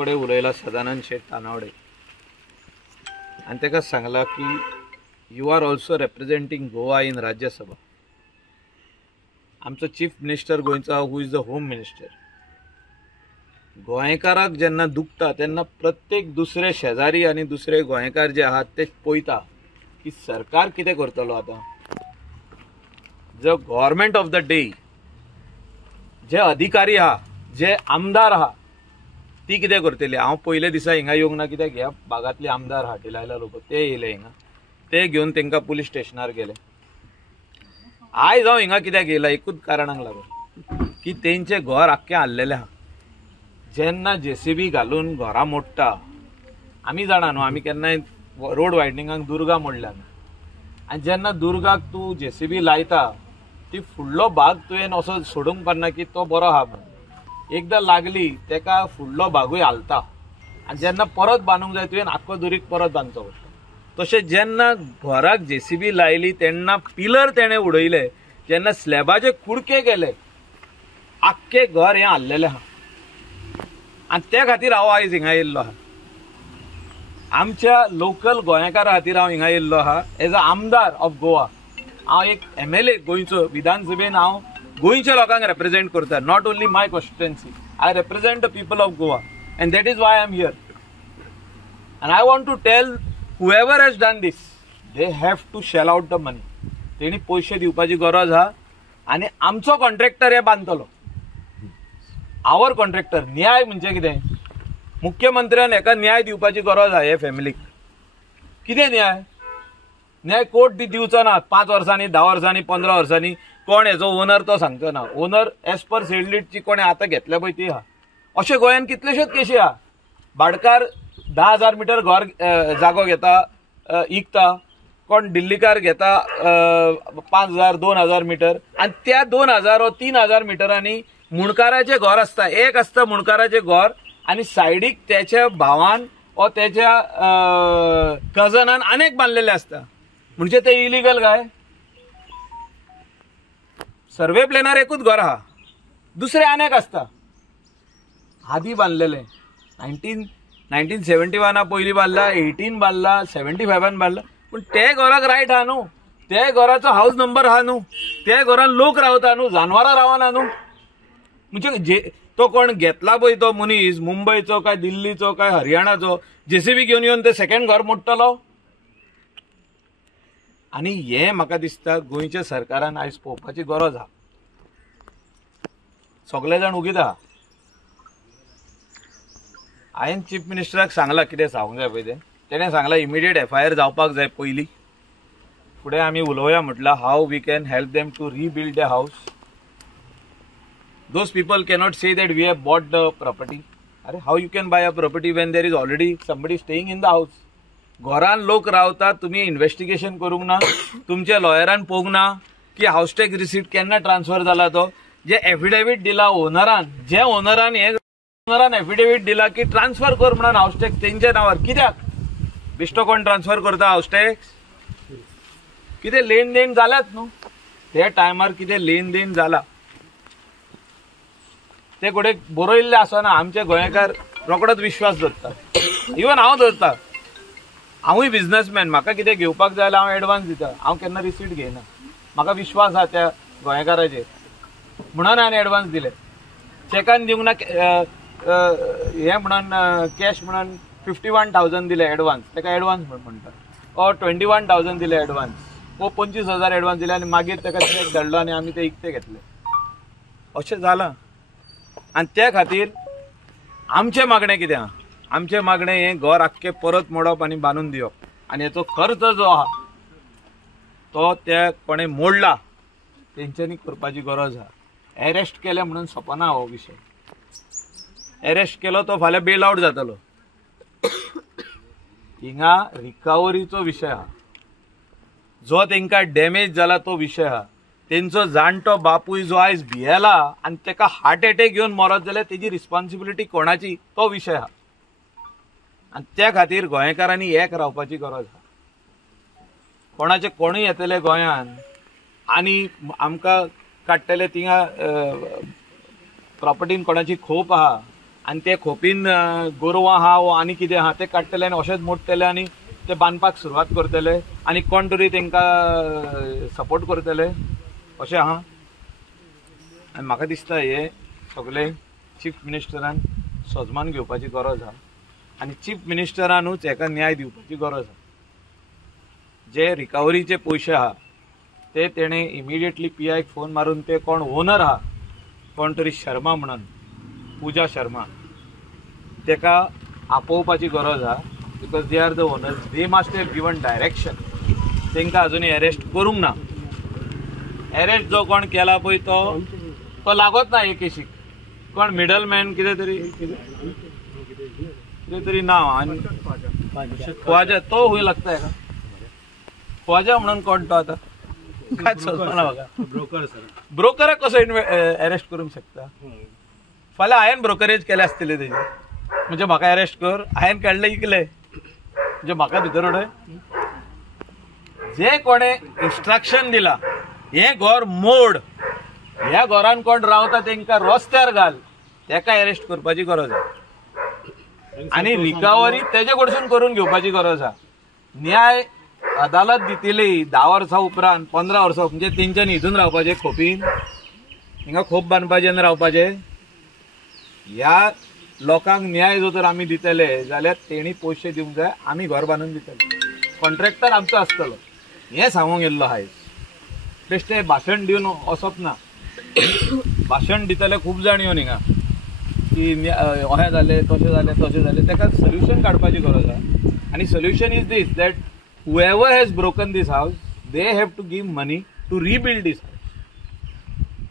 कडेन उलयला सदानंद शेट तानावडे आनी ताका सांगला की you are also representing Goa in Rajya Sabha. आमचो चीफ मिनिस्टर गोंयचो who is the home minister. गोंयकाराक जेन्ना दुखता तेन्ना प्रत्येक दुसरे शेजारी आनी दुसरे गोंयकार जे आहात ते पळयता की सरकार कितें करतलो. आतां जो गव्हर्मेंट ऑफ द डे जे अधिकारी आहा जे आमदार आहा ती कितें करतली. हांव पयले दिसा हिंगा येवंक ना कित्याक ह्या भागातले आमदार आहा टिलायला लोक ते येयले हिंगा. ते घेवन तांकां पुलीस स्टेशनार गेले. आयज हांव हिंगा कित्याक येयला एकूच कारणाक लागून की तेंचे घर आख्खें हाल्लेलें आहा. जेन्ना JCB घालून घरां मोडटा आमी जाणा न्हू आमी केन्नाय रोड वायडनिंगाक दुर्गा मोडल्या आनी जेन्ना दुर्गाक तूं JCB लायता ती फुडलो भाग तुवें असो सोडूंक पारना की तो बरो आहा म्हणून. एकदां लागली तेका फुडलो भागूय हालता आनी जेन्ना परत बांदूंक जाय तुवें आख्खो दुरीक परत बांदचो पडटा. तशें जेन्ना घराक JCB लायली तेन्ना पिलर तेणें उडयले. जेन्ना स्लॅबाचे कुडके गेले आख्खें घर हें हाल्लेलें आहा आनी त्या खातीर हांव आयज हिंगा येयल्लो आहा. आमच्या लोकल गोंयकारा खातीर हांव हिंगा येयल्लो आहा एज अ आमदार ऑफ गोवा. हांव एक MLA गोंयचो विधानसभेन हांव गोंयच्या लोकांक रिप्रेझेंट करता. Not only my constituency I represent the people of Goa and that is why I am here. And I want to tell whoever has done this they have to shell out the money. तेणी पैसे दिवपाची गरज आहा आनी आमचो contractor हे बांदतलो. आवर contractor न्याय म्हणजे कितें. मुख्यमंत्र्यान हेका न्याय दिवपाची गरज आहा. हे फॅमिलीक कितें न्याय. न्याय कोर्ट दिवचो ना 5 वर्सांनी 10 वर्सांनी 15 वर्सांनी. कोण हेजो ओनर तो सांगचो ना. ओनर एज पर सेल्डीटची कोणें आतां घेतल्या पळय ती आहा. अशे गोंयान कितलेशेच केशी आहा. भाडकार 10,000 मीटर घर जागो घेता इकता. कोण दिल्लीकार घेता 5,000 2,000 मीटर आनी त्या 2,000 वा 3,000 मिटरांनी मुणकाराचें घर आसता. एक आसता मुणकाराचें घर आनी सायडीक त्याच्या भावान वा त्याच्या कजनान आनेक बांदलेलें आसता. म्हणजे ते इलिगल काय. सर्वे प्लॅनार एकूच घर आहा दुसरे आनेक आसता. आदी बांदलेलें 1971 पयलीं बांदला 18 बांदला 75 बांदला. पूण ते घराक रायट आहा न्हू. ते घराचो हाऊस नंबर आहा न्हू. ते घरान लोक रावता न्हू. जानवरां रावना न्हू. म्हणजे तो कोण घेतला पळय तो मनीस मुंबयचो काय दिल्लीचो काय हरियाणाचो JCB घेवन येवन ते सेकंड घर मोडटलो. आनी हें म्हाका दिसता गोंयच्या सरकारान आयज पळोवपाची गरज आहा. सगळे जाण उगीत आहा. हांवें चीफ मिनिस्टराक सांगलां कितें सांगूंक जाय पळय तेणें सांगलां इमिडिएट FIR जावपाक जाय पयलीं. फुडें आमी उलोवया म्हटलां how we can help them to rebuild the house. Those people cannot say that we have bought the property. अरे how you can buy a property when there is already somebody staying in the house. घरान लोक रावतात. तुम्ही investigation करूंक ना. तुमच्या लॉयरान पळोवंक ना की हाऊस टॅक्स रिसीट केन्ना ट्रान्सफर जाला. तो जे एफिडेविट दिला ओनरान ओनरान एफिडेविट दिला की ट्रान्सफर कर म्हणून हाऊस टॅक्स तेंच्या नावार. कित्याक बेश्टो कोण ट्रान्सफर करता हाऊस टॅक्स. कितें लेन देन जाल्यात न्हू. त्या टायमार कितें लेन देन जाला ते कोडे बरयल्ले आसना. आमचे गोंयकार रोकडोच विश्वास धरता. इवन हांव धरता. हांवूय बिझनेसमॅन. म्हाका कितें घेवपाक जाय जाल्यार हांव एडवान्स दिता. हांव केन्ना रिसीट घेयना. म्हाका विश्वास आहा त्या गोंयकाराचेर म्हणून हांवें एडवान्स दिले. चॅकान दिवंक ना. हें म्हणून कॅश म्हणून 51,000 दिले एडवान्स. ताका एडवान्स म्हणटा. ओ 21,000 दिले एडवान्स. ओ 25,000 एडवान्स दिले आनी मागीर ताका चॅक धाडलो आनी आमी ते इकते घेतले. अशें जालां. आनी त्या खातीर आमचें मागणें कितें आहा. आमचें मागणें हें घर आख्खें परत मोडप आनी बांदून दिवप. आनी हेचो खर्च जो आहा तो त्या कोणें मोडला तेंच्यांनी करपाची गरज आहा. एरेस्ट केले म्हणून सोंपना हो विशय. एरेस्ट केलो तो फाल्यां बेल आउट जातलो. हिंगा रिकवरीचो विशय आहा. जो तांकां डॅमेज जाला तो विशय आहा. तेंचो जाणटो बापूय जो आयज भियेला आनी ताका हार्ट एटॅक येवन मरत जाल्यार तेजी रिस्पॉन्सिबिलिटी कोणाची तो विशय आहा. आनी त्या खातीर गोंयकारांनी एक रावपाची गरज आहा. कोणाचे कोणूय येतले गोंयान आनी आमकां काडटले थिंगा प्रॉपर्टीन कोणाची खोप आहा आनी ते खोपीन गोरवां आहा वो आनी कितें आहा ते काडटले आनी अशेंच मोडटले आनी ते बांदपाक सुरवात करतले आनी कोण तरी तांकां सपोर्ट करतले अशें आहा. आनी म्हाका दिसता हे सगळे चीफ मिनिस्टरान सजमान घेवपाची गरज आहा आनी चीफ मिनिस्टरानूच हेका न्याय दिवपाची गरज आहा. जे रिकवरीचे पयशे आहा ते तेणे इमिडिएटली PIक फोन मारून ते कोण ओनर आहा कोण तरी शर्मा म्हणून पूजा शर्मा तेका आपोवपाची गरज आहा. Because they are the owners, they must have given direction. तांकां अजुनूय अरेस्ट करूंक ना. अरेस्ट जो कोण केला पळय तो लागत ना हे केसीक. कोण मिडल मॅन कितें तरी नांव आनी ख्वाजा तो हूंय लागता हेका. ख्वाजा म्हणून कोण तो आतां काय समजना म्हाका. ब्रोकराक कसो अरेस्ट करूंक शकता. फाल्यां हांवें ब्रोकरेज केले आसतले तेजे म्हणजे म्हाका अरेस्ट कर. हांवें काडले इकले म्हणजे म्हाका भितर उडय. जे कोणे इन्स्ट्रक्शन दिला हे घर मोड, ह्या घरान कोण रावता तांकां रस्त्यार घाल, तेका अरेस्ट करपाची गरज आहा. आनी रिकवरी तेजे कडसून करून घेवपाची गरज आहा. न्याय अदालत दितली 10 वर्सां उपरांत 15 वर्सां म्हणजे तेंच्यांनी हितून रावपाचे खोपीन हिंगा खोप बांदपाचे आनी रावपाचे. ह्या लोकांक न्याय जर तर आमी दितले जाल्यार तेणी पयशे दिवंक जाय, आमी घर बांदून दितले. कॉन्ट्रॅक्टर आमचो आसतलो हें सांगूंक येल्लो आयज. बेश्टे भाशण दिवन वचप ना. भाशण दितले खूब जाण येवन हिंगा की अशें जालें तशें जालें तेका सोल्युशन काडपाची गरज आहा. आनी solution is this that whoever has broken this house, they have to give money to rebuild this house.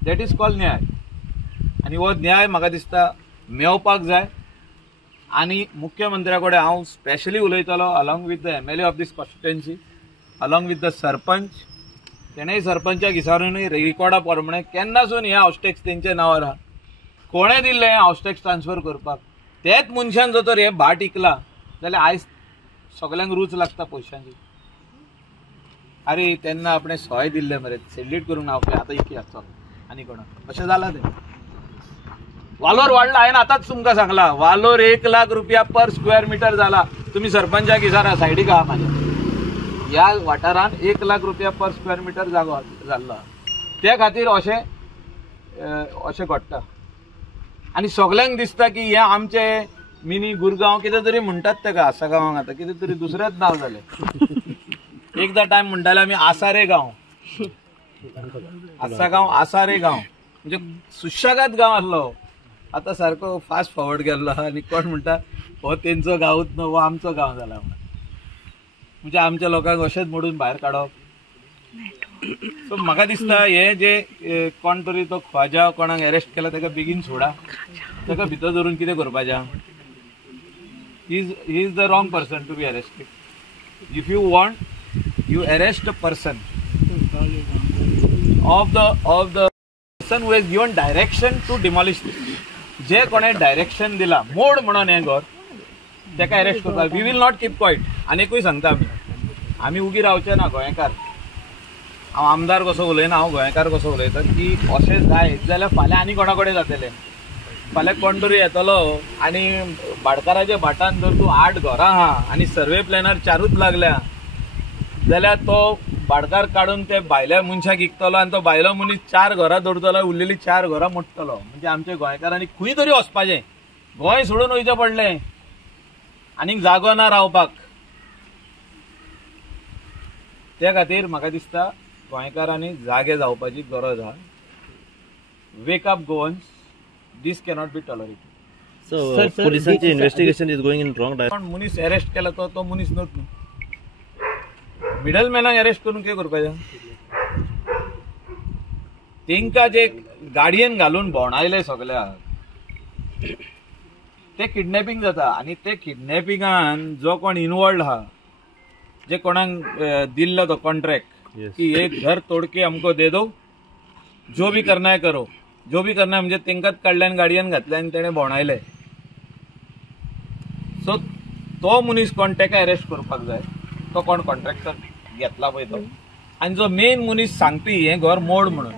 That is called न्याय. आणि हो न्याय म्हाका दिसता मेवपाक जाय. आनी मुख्यमंत्र्या कडेन हांव स्पेशली उलयतलो along with the MLA of these constituency, along with the sarpanch. तेणेय सरपंचाक विचारूनय रिकॉर्डा प्रमाणे केन्नासून हे हाऊस टॅक्स तेंच्या नांवार आहा. कोणें दिल्लें हें हाऊस टॅक्स ट्रान्सफर करपाक. तेच मनशान जर तर हे भाट इकला जाल्यार आयज सगळ्यांक रूच लागता पयशांची. अरे तेन्ना आपणे सोय दिल्ले मरे सेल्यूट करूंक ना आपले आतां इकी चल आनी कोणाक अशें जालां तें. वालोर वाडला. हांवें आतांच तुमकां सांगलां वालोर 1 लाख रुपया पर स्क्वेअर मिटर जाला. तुमी सरपंचाक विचारा सायडीक आहा म्हाज्या. ह्या वाठारान 1 लाख रुपया पर स्क्वेअर मिटर जागो जाल्लो. त्या खातीर अशें घडटा. आनी सगळ्यांक दिसता की हे आमचे मिनी गुरगांव कितें तरी म्हणटात तेका. आसा गांवांक आतां कितें तरी दुसरेंच नांव जालें. एकदा टायम म्हणटाले आमी आसारे गांव. आसा गांव आसारे गांव म्हणजे सुशेगाद गांव आसलो. आतां सारको फास्ट फॉवर्ड गेल्लो आनी कोण म्हणटा हो तेंचो गांवूच न्हू हो आमचो गांव जाला म्हणून. म्हणजे आमच्या लोकांक अशेंच मोडून भायर काडप. सो म्हाका दिसता हे जे कोण तरी तो ख्वाजा कोणाक अरेस्ट केला तेका बेगीन सोडा. तेका भितर धरून कितें करपाचें. he is the wrong person to be arrested. If you want, you arrest a person of the person who has given direction to demolish this. जे कोणे डायरेक्शन दिला मोड म्हणून हे घर तेका अरेस्ट करपाक. We will not keep quiet. आनीकूय सांगता आमी उगी रावचे ना गोंयकार. हांव आमदार कसो उलयना, हांव गोंयकार कसो उलयता की अशें जायत जाल्यार फाल्यां आनी कोणा कडेन जातलें. फाल्यां कोण तरी येतलो आनी भाटकाराच्या भाटान जर तूं 8 घरां आहा आनी सर्वे प्लॅनार 4च लागल्या जाल्यार तो भाटकार काडून ते भायल्या मनशाक विकतलो आनी तो भायलो मनीस 4 घरां दवरतलो, उरलेली 4 घरां मोडटलो. म्हणजे आमच्या गोंयकारांनी खंय तरी वचपाचें. गोंय सोडून वयचें पडलें आनीक जागो ना रावपाक. त्या खातीर म्हाका दिसता गोंयकारांनी जागे जावपाची गरज आहा. Wake up Goans. This cannot be tolerated. So, police investigation is going in wrong direction. मनीस अरेस्ट केला तो मनीस न्हूच न्हू. मिडल मॅनाक अरेस्ट करून कितें करपाचें. तेंकां जे गाडयेन घालून भोंवडायले सगळ्याक ते किडनॅपिंग जाता. आनी ते किडनॅपिंगान जो कोण इनवॉल्ड आहा, जे कोणाक दिल्लो तो कॉन्ट्रॅक्ट की एक घर तोड़ के हमको दे दो, जो भी करना है करो. जो भी करना म्हणजे तेंकाच काडल्यान गाडयेन घातले आनी तेणे भोंवडायले. सो तो मनीस कोण तेका अरेस्ट करपाक जाय. तो कोण कॉन्ट्रॅक्टर घेतला पळय तो. आनी जो मेन मनीस सांगपी हें घर मोड म्हणून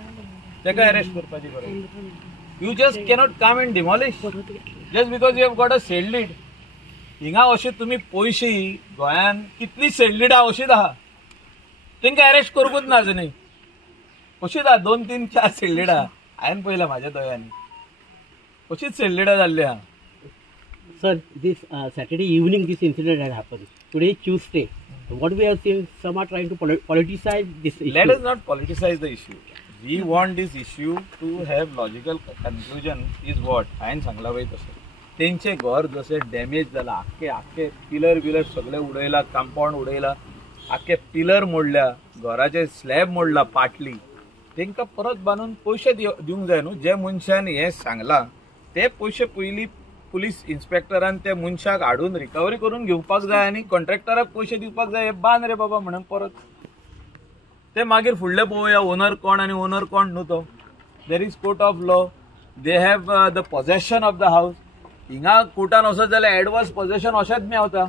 तेका अरेस्ट करपाची गरज. You just cannot come and demolish. Just because you have got a sailed हिंगा अशी तुम्ही पयशी गोंयान कितली सेल्डीड आहा अशीच आहा तेंका अरेस्ट करूंकूच ना अजुनूय अशीच आहा 2-3-4 सेल्डीड आहा हांवें पळयला म्हाज्या दोळ्यांनी अशीच सेल्डीडा जाल्ली आहा. Sir, this Saturday evening, this incident had happened. Today, Tuesday. What we are seeing, some are trying to politicize this issue. Let us not politicize the issue. We want this issue to have logical conclusion. Is what हांवें सांगला पळय तशें तेंचे घर जशें damage जाला आख्खे pillar सगळे उडयला कंपाऊंड उडयला आख्खे पिलर मोडल्या घराचे स्लॅब मोडला पाटली तेंकां परत बांदून पयशे दिवंक जाय न्हू. जे मनशान हें सांगलां ते पयशे पयलीं पुलीस इन्स्पेक्टरान त्या मनशाक हाडून रिकवरी करून घेवपाक जाय आनी कॉन्ट्रॅक्टराक पयशे दिवपाक जाय हे बांद रे बाबा म्हणून परत ते मागीर फुडले पळोवया ओनर कोण आनी ओनर कोण न्हू तो. There is court of law they have the possession of the house. हिंगा कोर्टान वचत जाल्यार एडवर्स पोजेशन अशेंच मेळटा.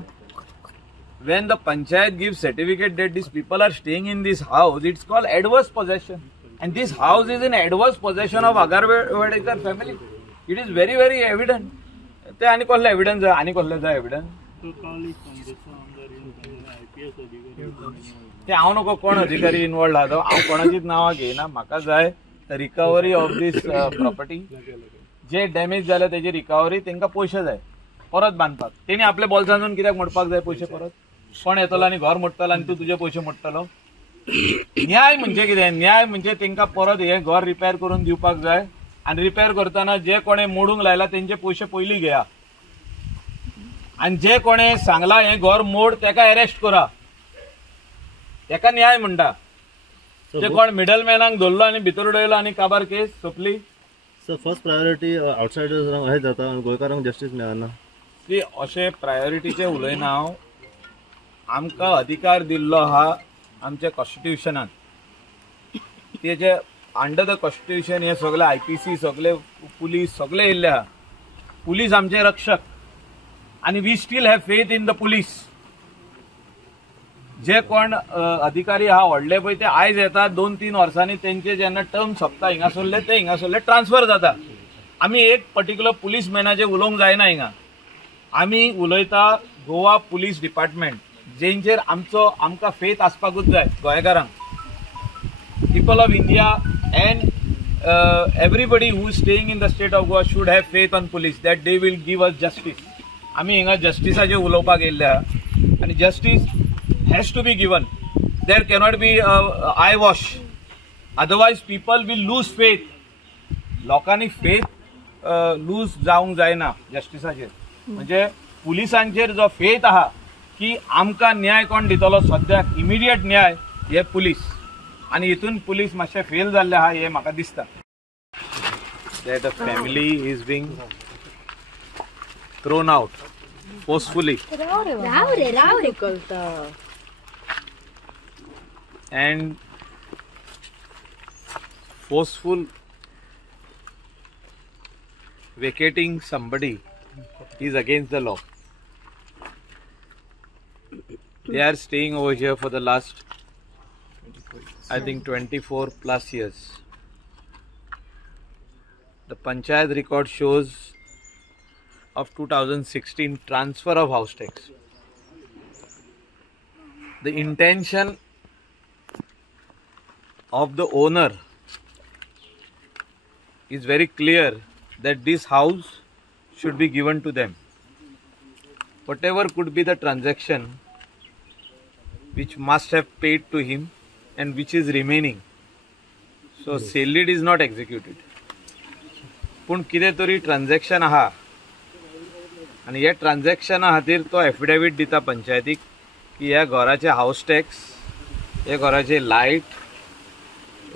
When the panchayat give certificate that these people are staying in these house it's called adverse possession and these house is in adverse possession of Agarwadekar family. It is very very evident. ते आनी कसले evidence जाय आनी कसले जाय evidence ते हांव नको कोण अधिकारी इन्वॉल्ड आहा तो हांव कोणाचीच नांवां घेयना. म्हाका जाय रिकवरी ऑफ दीस प्रॉपर्टी जे डॅमेज जाले तेजी रिकवरी तेंकां पयशे जाय परत बांदपाक. तेणी आपल्या बोल्सांतून कित्याक मोडपाक जाय पयशे परत. कोण येतलो आनी घर मोडटलो आनी तूं तुजे पयशे मोडटलो. न्याय म्हणजे कितें न्याय म्हणजे तेंकां परत हें घर रिपेर करून दिवपाक जाय आनी रिपेर करतना जे कोणे मोडूंक लायला तेंचे पयशे पयलीं घेया आनी जे कोणे सांगला हें घर मोड तेका अरेस्ट करा तेका न्याय म्हणटा. ते कोण मिडलमॅनाक धरलो आनी भितर उडयलो आनी काबार केस सोंपली. सर फर्स्ट प्रायोरिटी आउटसायडर्स अशें जाता आनी गोंयकारांक जस्टीस मेळना. ती अशें प्रायोरिटीचे उलयना हांव. आमकां अधिकार दिल्लो आहा आमच्या कॉन्स्टिट्युशनान तेजे अंडर द कॉन्स्टिट्युशन हे सगळे IPC सगळे पुलीस सगळे येयल्ले आहा. पुलीस आमचे रक्षक आनी we still have faith in the police. जे कोण अधिकारी आहा व्हडले पळय ते आयज येतात 2-3 वर्सांनी तेंचे जेन्ना टर्म सोंपता हिंगासरले ते हिंगासरले ट्रान्सफर जाता. आमी एक पर्टिक्युलर पुलीस मॅनाचेर उलोवंक जायना हिंगा. आमी उलयता गोवा पुलीस डिपार्टमेंट जेंचेर आमकां फेथ आसपाकूच जाय गोंयकारांक. People of India and everybody who is staying in the state of Goa should have faith on police that they will give us justice. आमी हिंगा जस्टिसाचेर उलोवपाक येयल्ले आहा आनी justice has to be given. There cannot be eye wash. Otherwise people will lose faith. लोकांनी faith loose जावंक जायना जस्टिसाचेर. म्हणजे पुलिसांचेर जो फेथ आहा की आमकां न्याय कोण दितलो सद्याक इमिडिएट न्याय हे पुलीस आनी हितून पुलीस मातशे फेल जाल्ले आहा हे म्हाका दिसता. That a family is being thrown out forcefully and forceful vacating somebody is against the law. They are staying over here for the last I think 24 plus years. The Panchayat record shows of 2016 transfer of house tax. The intention of the owner is very clear that this house should be given to them. Whatever could be the transaction which must have paid to him and which is remaining. So sale deed is not executed. पूण कितें तरी transaction आहा आनी हे ट्रान्झॅक्शना खातीर तो affidavit दिता पंचायतीक की ह्या घराचे हाऊस टॅक्स हे घराचे लायट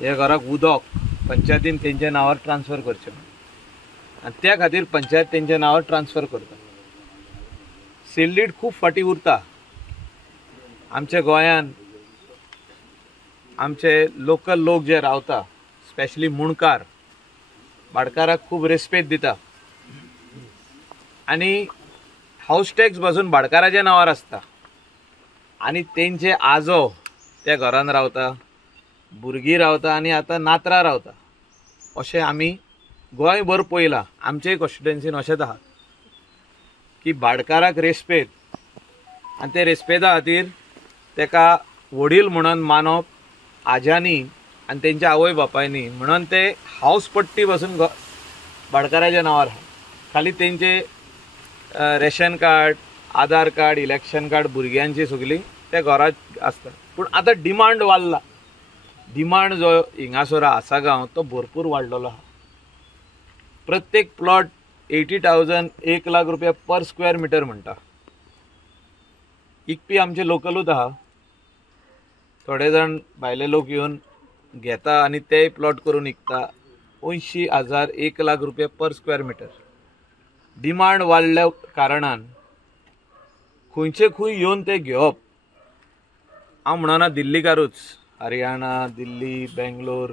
हे घराक उदक पंचायतीन तेंच्या नांवार ट्रान्सफर करचें आनी त्या खातीर पंचायत तेंच्या नांवार ट्रान्सफर करता. सेल डीड खूब फाटी उरता आमच्या गोंयान. आमचे लोकल लोक जे रावता स्पेशली मुणकार भाडकाराक खूब रेस्पेद दिता आनी हाऊस टॅक्स पासून भाडकाराच्या नांवार आसता आनी तेंचे आजो त्या घरान रावता भुरगीं रावता आनी आतां नातरां रावता. अशें आमी गोंयभर पळयलां. आमचेय कॉन्स्टिट्युएन्सीन अशेंच आहा. की भाडकाराक रेस्पेद आनी ते रेस्पेदा खातीर तेका वडील म्हणून मानप आज्यांनी आनी तेंच्या आवय बापायनी म्हणून ते हाऊस पट्टी पासून भाडकाराच्या नांवार आहा. खाली तेंचे रेशन कार्ड, आधार कार्ड, इलेक्शन कार्ड भुरग्यांची सगळी ते घरात आसता. पूण आतां डिमांड वाडला. डिमांड जो हिंगासर आसा गांव तो भरपूर वाडलेलो आहा. प्रत्येक प्लॉट 80,000 1 लाख रुपया पर स्क्वेअर मिटर म्हणटा. इकपी आमचे लोकलूच आहा. थोडे जाण भायले लोक येवन घेता आनी ते प्लॉट करून विकता. 80,000 1 लाख रुपया पर स्क्वेअर मिटर. डिमांड वाडल्या कारणान खंयचे खंय येवन ते घेवप. हांव म्हणना दिल्लीकारूच, हरियाणा, दिल्ली, बेंगलोर,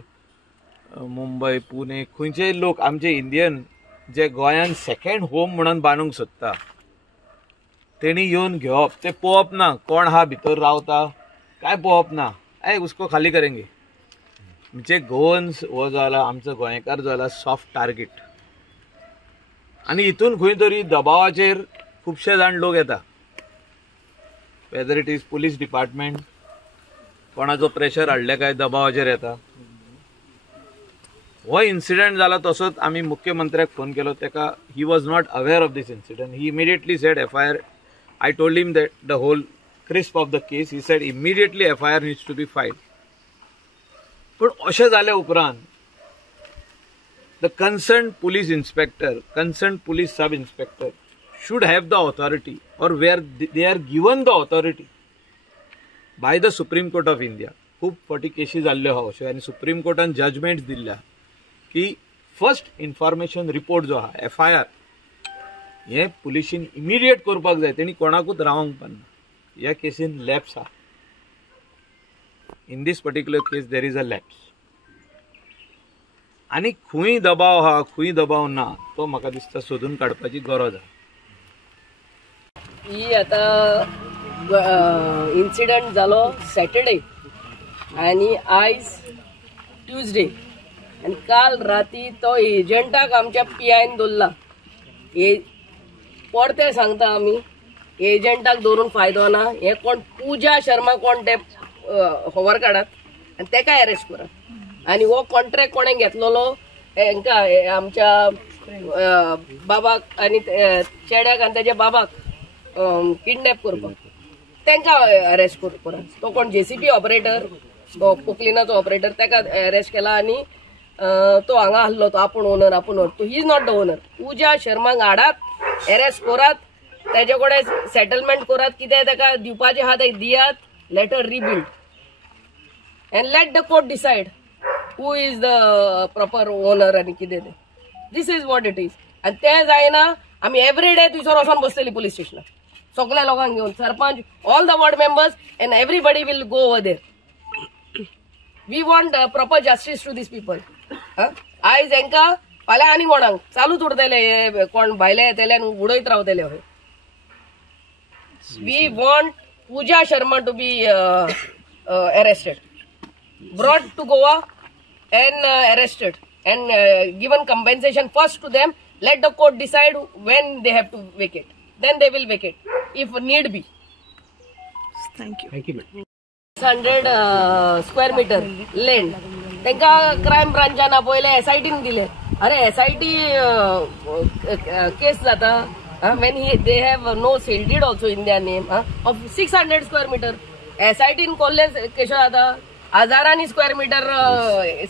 मुंबय, पुणे खंयचे लोक आमचे इंडियन जे गोंयान सेकंड होम म्हणून बांदूंक सोदता तेणी येवन घेवप. ते पळोवप ना कोण हा भितर रावता, काय पळोवप ना. उसको खाली करेंगे. म्हणजे गोवन्स हो जो जाला आमचो गोंयकार जो जाला सॉफ्ट टार्गेट. आनी हितून खंय तरी दबावाचेर खुबशे जाण लोक येता. Whether it is police department, कोणाचो प्रेशर हाडले काय दबावाचेर येता. हो इन्सिडंट जाला तसोच आमी मुख्यमंत्र्याक फोन केलो. तेका he was not aware of this incident. He immediately said FIR. I told him that the whole crisp of the case. He said immediately FIR needs to be filed. पण अशें जाल्या उपरांत the concern police inspector, concern police sub inspector should have the authority, or where they are given the authority by the Supreme Court of India. खूप फावटी केसी जाल्ल्यो आहा अश्यो आनी सुप्रीम कोर्टान जजमेंट्स दिल्ल्या की फर्स्ट इन्फॉर्मेशन रिपोर्ट जो आहा FIR हे पुलिशीन इमिडिएट करपाक जाय. तेणी कोणाकूच रावंक पाना. ह्या केसीन लॅप्स आहा. In this particular case there is a lapse. आनी खंय दबाव आहा खंय दबाव ना तो म्हाका दिसता सोदून काडपाची गरज आहा. ही आता इन्सिडंट जालो सॅटर्डे आणि आयज ट्यूजडे आणि काल राती तो एजंटाक आमच्या PIन दवरला. परते सांगता आमी एजंटाक दवरून फायदो ना. हे कोण पूजा शर्मा कोण ते खबर काडात आणि तेका अरेस्ट करात. आणि हो कॉन्ट्रॅक्ट कोणें घेतलेलो हेंका आमच्या बाबाक आणि चेड्याक आणि तेच्या बाबाक किडनॅप करपाक तांकां अरेस्ट करा. तो कोण JCB ऑपरेटर, पोकलिनाचो ऑपरेटर, ताका अरेस्ट केला आनी तो हांगा आसलो. तो आपूण ओनर. तो he is not the owner. Pooja शर्माक हाडात, अरेस्ट करात, तेजे कडेन सेटलमेंट करात. कितें ताका दिवपाचें आहा तें दियात. Later rebuild and let the court decide who is the proper owner आनी कितें तें. This is what it is. आनी तें जायना आमी एवरी डे थंयसर वचोन बसतली पुलीस स्टेशनार सगळ्या लोकांक घेवन. Sarpanch, all the ward members and everybody will go over there. We want proper justice to this people. आयज हेंकां फाल्यां आनी कोणाक चालूच उरतले. हे कोण भायले येतले आनी उडयत रावतले. We want Pooja Sharma to be arrested, brought to Goa and arrested and given compensation first to them. Let the court decide when they have to vacate. Then they will vacate if need be. Thank you, ma'am. 600 square meter land. त्यांका crime ब्रांचान पहिले SITन दिले. अरे SIT केस जाता when they have no sale deed also in their name of 600 square meter. SITन कोल्ले केस जाता हजारांनी square metre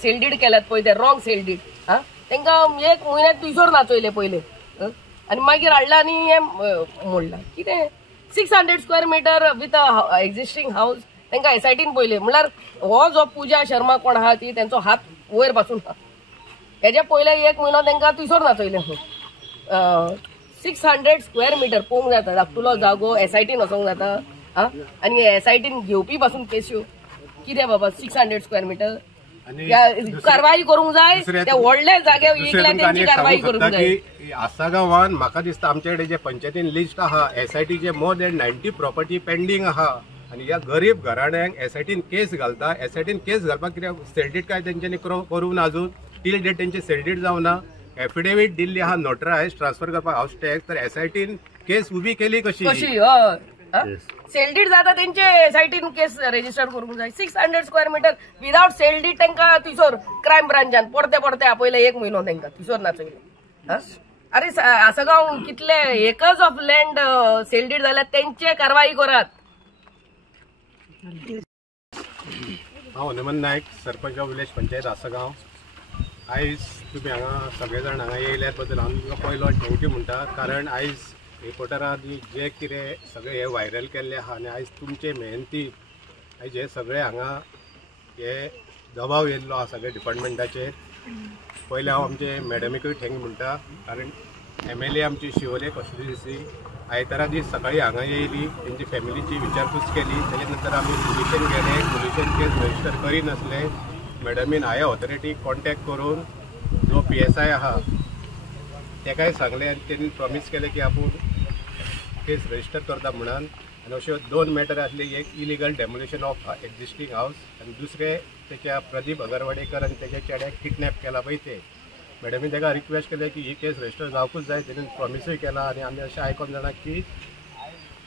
sale deed केल्यात पळय ते रॉंग सेल डीड. तांकां 1 म्हयन्याक तुयसर नाचयले पयले आनी मागीर हाडला आनी हे मोडला. कितें 600 square metre with a existing house तांकां SITन पयले. म्हणल्यार हो जो पूजा शर्मा कोण आहा ती त्यांचो हात वयर पासून आहा. हेजे पयले 1 म्हयनो तांकां तुयसर नाचयले. 600 स्क्वेअर मीटर पळोवंक जाता. धाकटुलो जागो SITन वचोंक जाता. आनी SITन घेवपी पासून केस्यो कितें बाबा 600 स्क्वेअर मीटर कारवाई करूंक जाय. त्या व्हडले जागे इकल्या तेंची कारवाई करूंक जाय. आसा गांवान म्हाका दिसता आमचे कडेन जे पंचायतीन लिस्ट आहा SITचे मोर दॅन 90 प्रॉपर्टी पेंडींग आहा. आनी ह्या गरीब घराण्यांक SITन केस घालता. SITन केस घालपाक कित्याक सेलडीड काय तेंच्यांनी करूंक ना अजून. टील डेट तेंचे सेलडीड जावना. एफिडेविट दिल्ली आहा नोटरायज ट्रान्सफर करपाक हाऊस टॅक्स, तर SITन केस उभी केली कशी? हय सेल डीड जाता तेंचे सायटीन केस रेजिस्टर करूंक जाय. 600 square metre without sale deed तांकां थंयसर क्रायम ब्रांचान परते परते आपयले 1 म्हयनो तांकां थंयसर नाचयले. अरे आसगांव कितले acres of land sale deed जाल्यार तेंचे कारवाई करात. हांव हनुमंत नायक, सरपंच ऑफ विलेज पंचायत आसगांव. आयज तुम्ही हांगा सगळे जाण हांगा येयल्या बद्दल हांव तुमकां पयलो थँक्यू म्हणटा. कारण आयज रिपोर्टरांनी जे कितें सगळे हे व्हायरल केल्ले आहा आनी आयज तुमचे मेहनती आयज हे सगळे हांगा हे दबाव येयल्लो आहा सगळे डिपार्टमेंटाचेर. पयले हांव आमचे मॅडमीकूय थँक्यू म्हणटा. कारण MLA आमची शिवोले कॉन्स्टिट्युएन्सी आयतारा दीस सकाळी हांगा येयली, तेंची फॅमिलीची विचारपूस केली. तेजे नंतर आमी पुलिशेन गेले, पुलिशेन केस रजिस्टर करिनासले. मॅडमीन हायर ऑथॉरिटीक कॉन्टॅक्ट करून जो PSI आहा तेकाय सांगले आनी तेणी प्रॉमीस केले की आपूण केस रजिस्टर करता म्हणून. आनी अश्यो 2 मॅटर आसले, एक illegal demolition of existing house आनी दुसरे त्याच्या प्रदीप अगरवाडेकर आनी तेच्या चेड्याक किडनॅप केला पळय ते. मॅडमी ताका रिक्वेस्ट केले की ही केस रजिस्टर जावकूच जाय. तेणेन प्रॉमिसूय केला आनी आमी अशें आयकोन जाणा की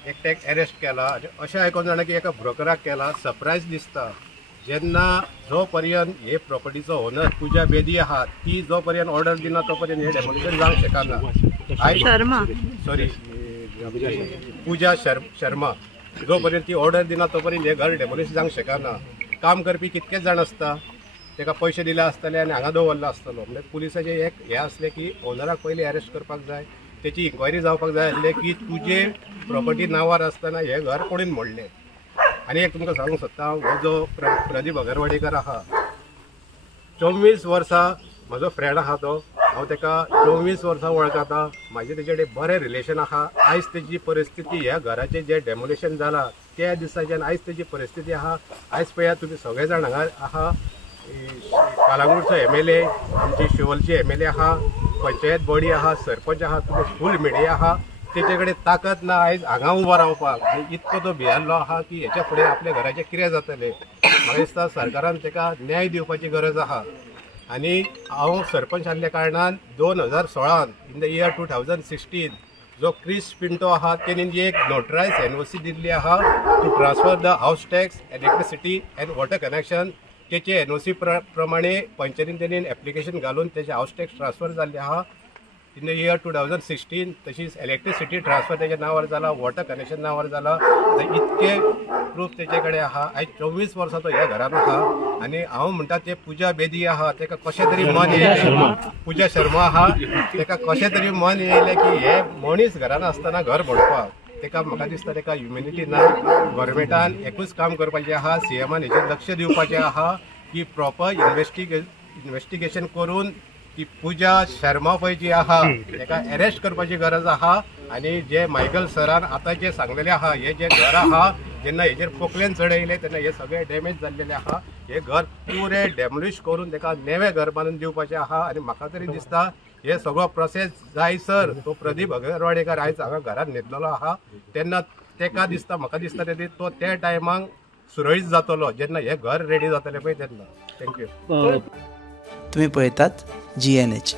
एकट्याक अरेस्ट केला आनी अशें आयकोन जाणा की एका ब्रोकराक केला. सरप्रायज दिसता जेन्ना जो पर्यंत हे प्रॉपर्टीचो ओनर पूजा बेदी आहा ती जो पर्यंत ऑर्डर दिना तो पर्यंत हे डेमोलिशन जावंक शकना. सॉरी पूजा शर्मा जो पर्यंत ती ऑर्डर दिना तो पर्यंत हे घर डेमोलिश जावंक शकना. काम करपी कितकेच जाण आसता, ताका पयशे दिले आसतले आनी हांगा दवरलो आसतलो. म्हणजे पुलिसाचे एक हे आसले की ओनराक पयलीं अरेस्ट करपाक जाय, तेची इन्क्वायरी जावपाक जाय आसले की तुजे प्रॉपर्टी नांवार आसतना हे घर कोणीन मोडलें. आनी एक तुमकां सांगूंक सोदता, हो जो प्रदीप अगरवाडेकर आहा 24 वर्सां म्हजो फ्रेंड आहा तो. हांव ताका 24 वर्सां वळखता. म्हाजें तेचे कडेन बरें रिलेशन आहा. आयज तेजी परिस्थिती ह्या घराचें जें डेमोलिशन जालां त्या दिसाच्यान आयज तेजी परिस्थिती आहा. आयज पळयात तुमी सगळे जाण हांगा आहा. कालांगूटचो MLA, आमची शिवोलची MLA आहा, पंचायत बॉडी आहा, सरपंच आहा, तुमी फूल मिडिया आहा. तेचे कडेन ताकद ना आयज हांगा उबो रावपाक. इतको तो भियाल्लो आहा की हेच्या फुडें आपल्या घराचें कितें जातलें. म्हाका दिसता सरकारान ताका न्याय दिवपाची गरज आहा. आनी हांव सरपंच आसल्या कारणान 2016 इन द इयर 2016 जो क्रिस पिंटो आहा तेणीन जी एक नोटरायज NOC दिल्ली आहा to transfer the house tax, electricity and water connection. तेचे NOC प्रमाणे पंचायतीन तेणीन एप्लिकेशन घालून तेचे हाऊस टॅक्स ट्रान्सफर जाल्ले आहा इन द इयर 2016. तशीच इलेक्ट्रिसिटी ट्रान्सफर तेच्या नांवार जाला, वॉटर कनेक्शन नांवार जाला. इतके प्रूफ तेचे कडेन आहा. आयज 24 वर्सां तो ह्या घरान आहा. आनी हांव म्हणटा ते पूजा बेदी आहा ताका कशें तरी मन येयलें, पूजा शर्मा आहा ताका कशें तरी मन येयलें की हे मनीस घरान आसतना घर मोडपाक. ताका म्हाका दिसता ताका ह्युमॅनिटी ना. गव्हर्मेंटान एकूच काम करपाचें आहा, CMान हेचेर लक्ष दिवपाचें आहा की प्रॉपर इन्व्हेस्टिगेशन करून ती पूजा शर्मा पळय जी आहा ताका अरेस्ट करपाची गरज आहा. आनी जे मायकल सरान आतां जे सांगलेलें आहा हे जे घर आहा जेन्ना हेचेर पोकलेन चडयले तेन्ना हे सगळे डॅमेज जाल्लेले आहा. हे घर पुरे डेमोलिश करून ताका नेवें घर बांदून दिवपाचें आहा. आनी म्हाका तरी दिसता हे सगळो प्रोसेस जायसर तो प्रदीप अगरवाडेकर आयज हांगा घरांत न्हिदलेलो आहा तेन्ना ताका दिसता, म्हाका दिसता तो त्या टायमाक सुरळीत जातलो जेन्ना हे घर रेडी जातलें पळय तेन्ना. थँक्यू. तुम्ही पळयतात GNH.